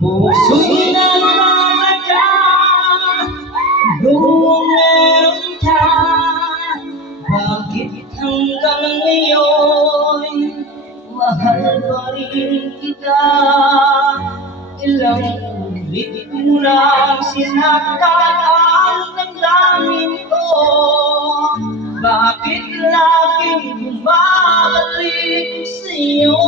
Puso'y nagmamata nung meron ka. Bakit hanggang ngayon mahal pa rin kita? Ilang ulit mo nang sinaktan ang damdamin ko. Bakit laging bumabalik sa'yo?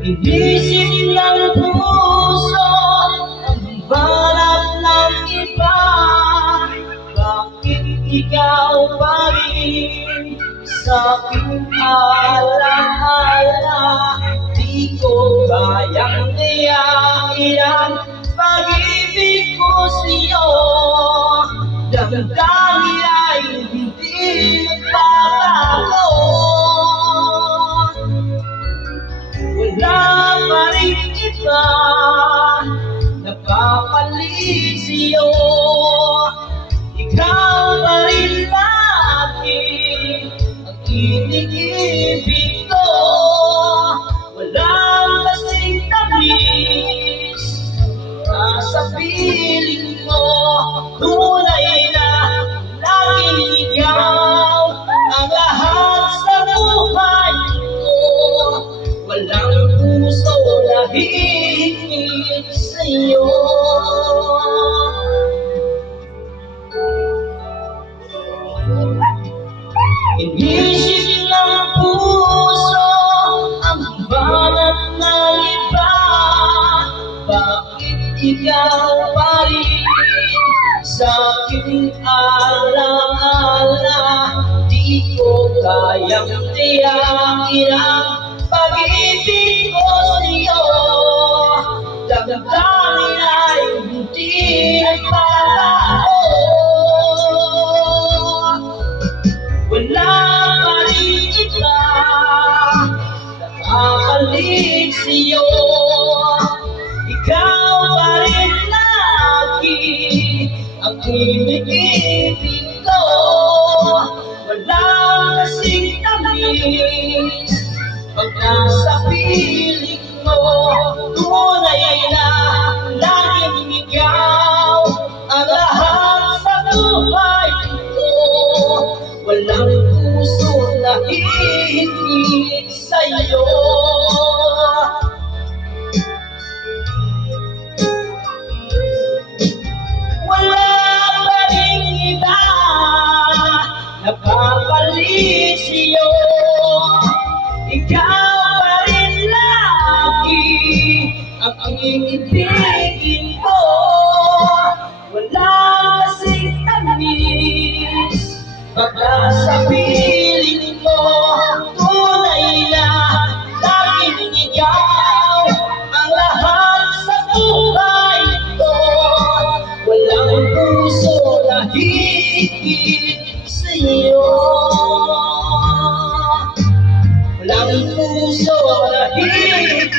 Inisip ng puso ang balak ng iba. Bakit ikaw pa rin sa aking alaala? Di ko kayang iyain ang pag-ibig ko sa'yo. Damdamin ay hindi nagbabago. Wala pa rin iba napapalit sa'yo. Ikaw pa rin lagi ang iniibig ko. Walang kasing tamis nasa piling mo. Tunay na laging ikaw ang lahat sa buhay ko. Walang puso na hihigit sa'yo. Inisip ng puso ang banat ng iba. Bakit ikaw pa rin sa aking alaala? Di ko kayang tiyakin ang pag-ibig ko sa'yo. Damdamin ay hindi nagbabago. Wala pa rin iba nakakalit sa'yo. Ikaw pa rin lagi ang iniibig ko. Wala kasing tamis pag nasa piling mo. Tunay na laging ikaw ang lahat sa buhay ko. Walang puso na hihigit sa'yo. Wala pa rin iba napapalit sa'yo. Ikaw pa rin lagi ang iibigin ko. Wala kasing tamis pag nasa piling mo. Tunay na laging ikaw ang lahat sa buhay ko. Walang puso na hihigit sa'yo. Walang puso na hihigit